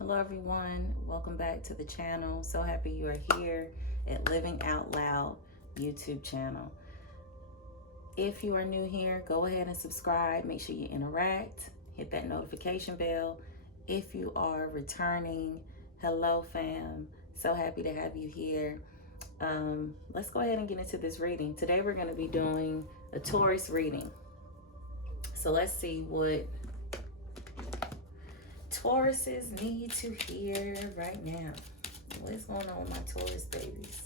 Hello everyone, welcome back to the channel. So happy you are here at Living Out Loud YouTube channel. If you are new here, go ahead and subscribe. Make sure you interact, hit that notification bell. If you are returning, hello fam, so happy to have you here. Let's go ahead and get into this reading. Today we're going to be doing a Taurus reading. So let's see what Tauruses need to hear right now. What's going on with my Taurus babies?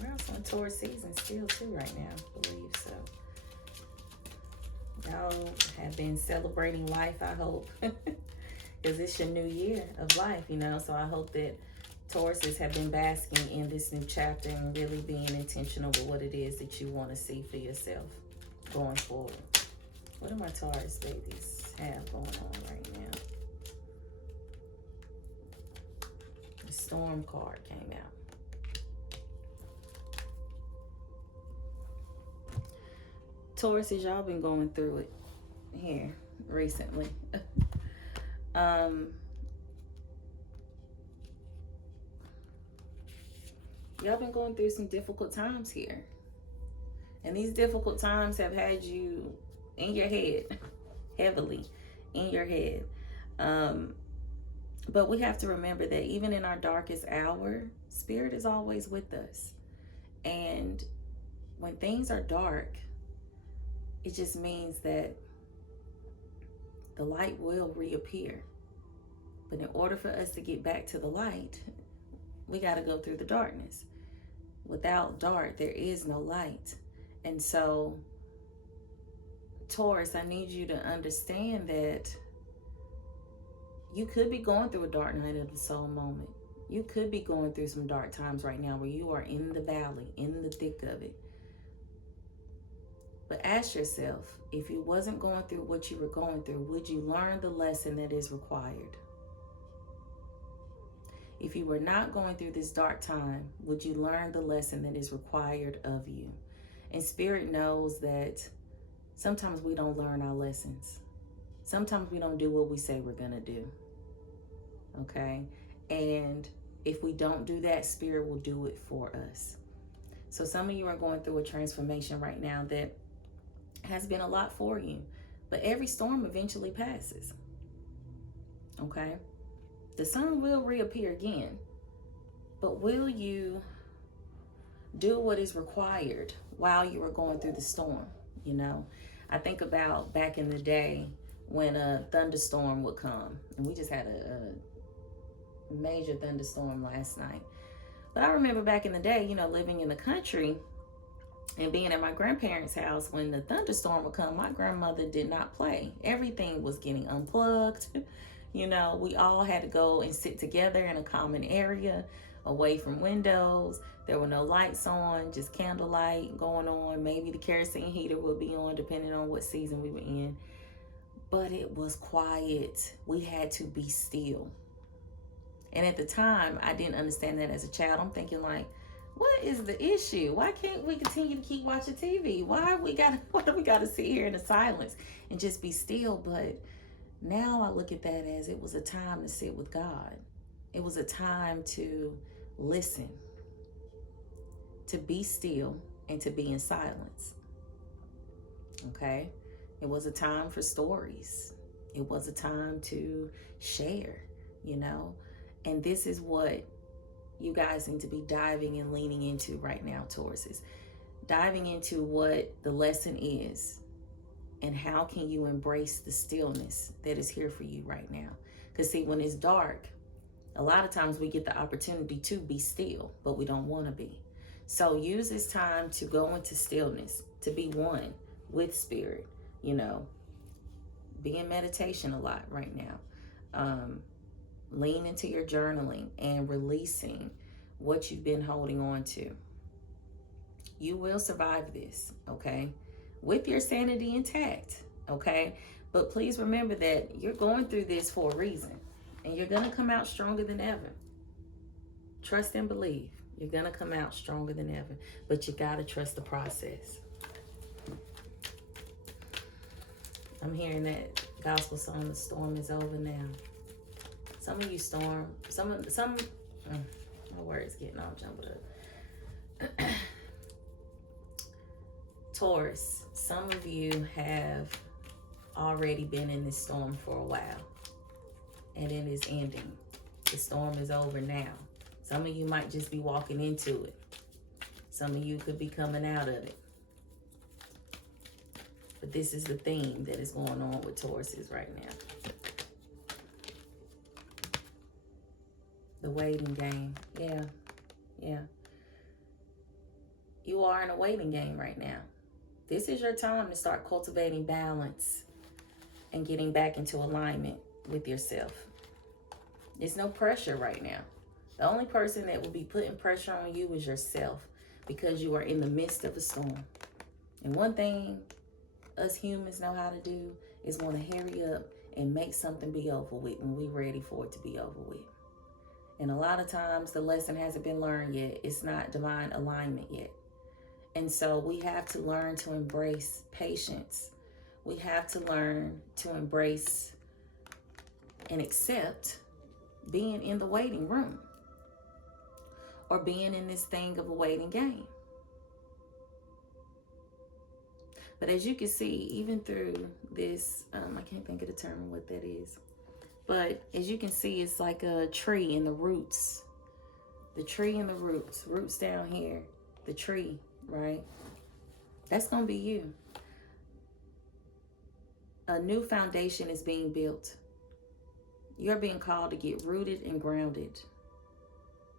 We're also in Taurus season still too right now, I believe so. Y'all have been celebrating life, I hope. Because it's your new year of life, you know. So I hope that Tauruses have been basking in this new chapter and really being intentional with what it is that you want to see for yourself going forward. What do my Taurus babies have going on right now? The Storm card came out. Tauruses, y'all been going through it here recently. Y'all been going through some difficult times here. And these difficult times have had you in your head, heavily in your head. But we have to remember that even in our darkest hour, Spirit is always with us. And when things are dark, it just means that the light will reappear. But in order for us to get back to the light, we got to go through the darkness. Without dark, there is no light. And so, Taurus, I need you to understand that you could be going through a dark night of the soul moment. You could be going through some dark times right now where you are in the valley, in the thick of it. But ask yourself, if you wasn't going through what you were going through, would you learn the lesson that is required? If you were not going through this dark time, would you learn the lesson that is required of you? And Spirit knows that sometimes we don't learn our lessons. Sometimes we don't do what we say we're going to do. Okay? And if we don't do that, Spirit will do it for us. So some of you are going through a transformation right now that has been a lot for you. But every storm eventually passes. Okay? The sun will reappear again. But will you do what is required while you are going through the storm? You know, I think about back in the day when a thunderstorm would come, and we just had a major thunderstorm last night. But I remember back in the day, you know, living in the country and being at my grandparents' house, when the thunderstorm would come, my grandmother did not play. Everything was getting unplugged. You know, we all had to go and sit together in a common area, away from windows. There were no lights on, just candlelight going on. Maybe the kerosene heater would be on, depending on what season we were in. But it was quiet. We had to be still. And at the time, I didn't understand that as a child. I'm thinking like, what is the issue? Why can't we continue to keep watching TV? Why do we gotta sit here in the silence and just be still? But now I look at that as it was a time to sit with God. It was a time to listen, to be still, and to be in silence. Okay? It was a time for stories. It was a time to share, you know? And this is what you guys need to be diving and leaning into right now, Tauruses. Diving into what the lesson is and how can you embrace the stillness that is here for you right now. Because see, when it's dark, a lot of times we get the opportunity to be still, but we don't want to be. So use this time to go into stillness, to be one with Spirit, you know. Be in meditation a lot right now. Lean into your journaling and releasing what you've been holding on to. You will survive this, okay? With your sanity intact, okay? But please remember that you're going through this for a reason. And you're going to come out stronger than ever. Trust and believe. You're going to come out stronger than ever. But you got to trust the process. I'm hearing that gospel song, "The Storm Is Over Now." Some of you storm, my words getting all jumbled up. Taurus, some of you have already been in this storm for a while, and it is ending. The storm is over now. Some of you might just be walking into it. Some of you could be coming out of it. But this is the theme that is going on with Tauruses right now. The waiting game. Yeah. You are in a waiting game right now. This is your time to start cultivating balance and getting back into alignment with yourself. There's no pressure right now. The only person that will be putting pressure on you is yourself, because you are in the midst of a storm. And one thing us humans know how to do is want to hurry up and make something be over with when we're ready for it to be over with. And a lot of times the lesson hasn't been learned yet. It's not divine alignment yet. And so we have to learn to embrace patience. We have to learn to embrace and accept being in the waiting room, or being in this thing of a waiting game. But as you can see, even through this, I can't think of the term what that is. But as you can see, it's like a tree in the roots. The tree in the roots down here, the tree, right? That's going to be you. A new foundation is being built. You're being called to get rooted and grounded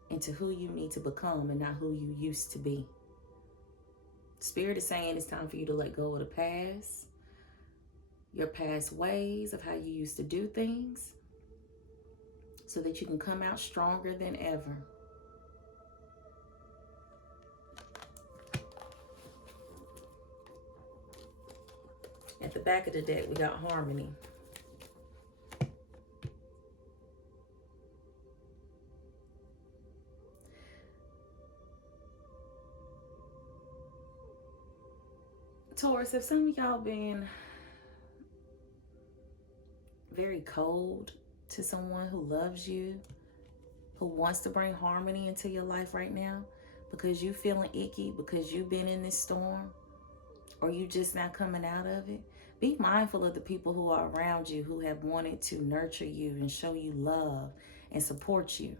into who you need to become and not who you used to be. Spirit is saying it's time for you to let go of the past, your past ways of how you used to do things, so that you can come out stronger than ever. At the back of the deck, we got harmony. Taurus, have some of y'all been very cold to someone who loves you, who wants to bring harmony into your life right now, because you feeling icky, because you've been in this storm, or you just not coming out of it? Be mindful of the people who are around you, who have wanted to nurture you and show you love and support you.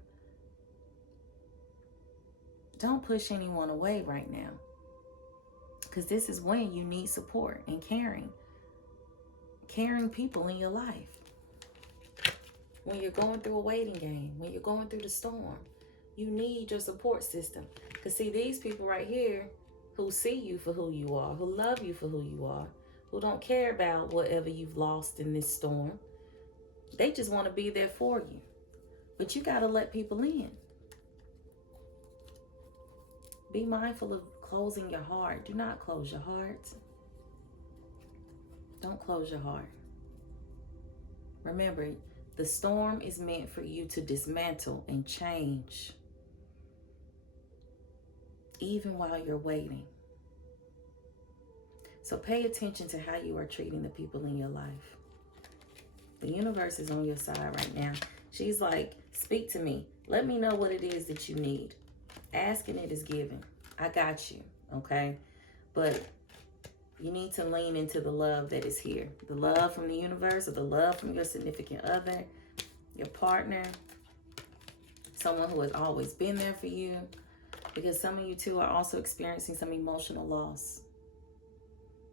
Don't push anyone away right now, because this is when you need support and caring people in your life. When you're going through a waiting game, when you're going through the storm, you need your support system. Because see, these people right here who see you for who you are, who love you for who you are, who don't care about whatever you've lost in this storm, they just want to be there for you. But you got to let people in. Be mindful of closing your heart. Do not close your heart. Don't close your heart. Remember, the storm is meant for you to dismantle and change, even while you're waiting. So pay attention to how you are treating the people in your life. The universe is on your side right now. She's like, speak to me. Let me know what it is that you need. Asking it is given. I got you, okay? But you need to lean into the love that is here. The love from the universe, or the love from your significant other, your partner, someone who has always been there for you. Because some of you too are also experiencing some emotional loss.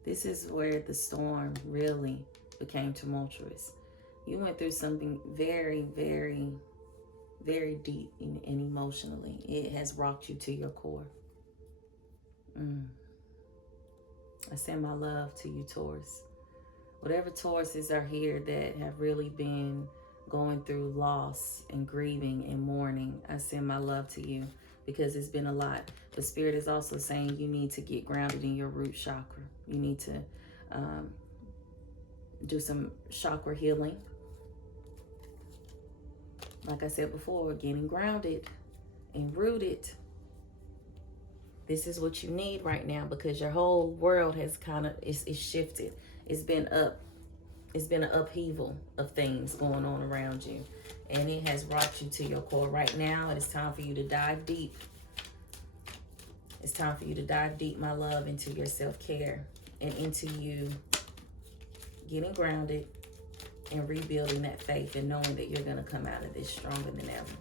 This is where the storm really became tumultuous. You went through something very, very, very deep and emotionally. It has rocked you to your core. I send my love to you, Taurus. Whatever Tauruses are here that have really been going through loss and grieving and mourning, I send my love to you, because it's been a lot. But Spirit is also saying you need to get grounded in your root chakra. You need to do some chakra healing. Like I said before, getting grounded and rooted. This is what you need right now, because your whole world has kind of is shifted. It's been up It's been an upheaval of things going on around you. And it has brought you to your core. Right now, it is time for you to dive deep. It's time for you to dive deep, my love, into your self-care and into you getting grounded and rebuilding that faith and knowing that you're going to come out of this stronger than ever.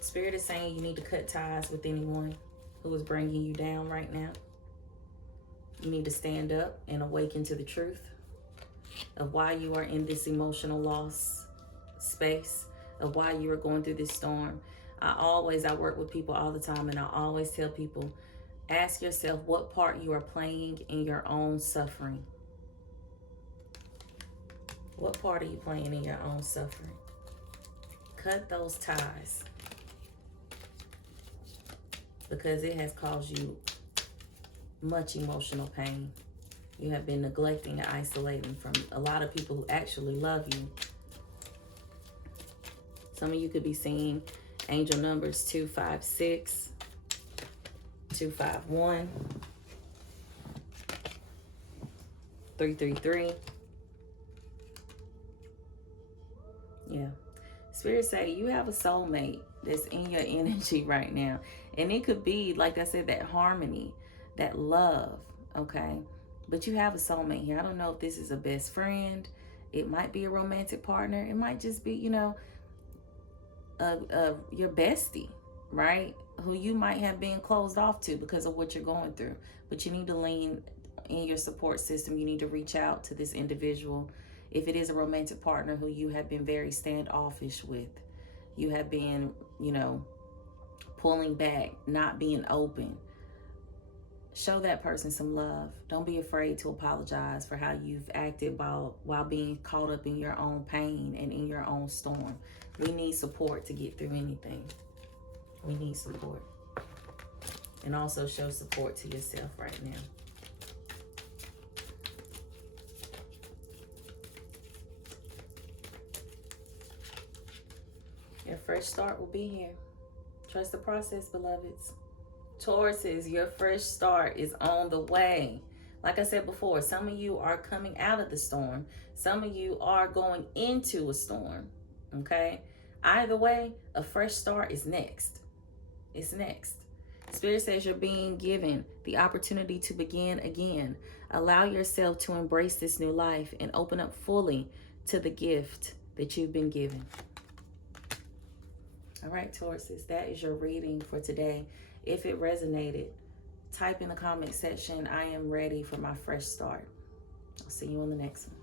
Spirit is saying you need to cut ties with anyone who is bringing you down right now. You need to stand up and awaken to the truth of why you are in this emotional loss space, of why you are going through this storm. I work with people all the time, and I always tell people, ask yourself what part you are playing in your own suffering. What part are you playing in your own suffering? Cut those ties, because it has caused you much emotional pain. You have been neglecting and isolating from a lot of people who actually love you. Some of you could be seeing angel numbers 256, 251, 333. Yeah. Spirit say you have a soulmate that's in your energy right now. And it could be, like I said, that harmony, that love, okay? But you have a soulmate here. I don't know if this is a best friend. It might be a romantic partner. It might just be, your bestie, right? Who you might have been closed off to because of what you're going through. But you need to lean in your support system. You need to reach out to this individual. If it is a romantic partner who you have been very standoffish with, you have been, pulling back, not being open. Show that person some love. Don't be afraid to apologize for how you've acted while being caught up in your own pain and in your own storm. We need support to get through anything. We need support. And also show support to yourself right now. Your fresh start will be here. Trust the process, beloveds. Tauruses, your fresh start is on the way. Like I said before, some of you are coming out of the storm. Some of you are going into a storm, okay? Either way, a fresh start is next. It's next. Spirit says you're being given the opportunity to begin again. Allow yourself to embrace this new life and open up fully to the gift that you've been given. All right, Tauruses, that is your reading for today. If it resonated, type in the comment section, I am ready for my fresh start. I'll see you on the next one.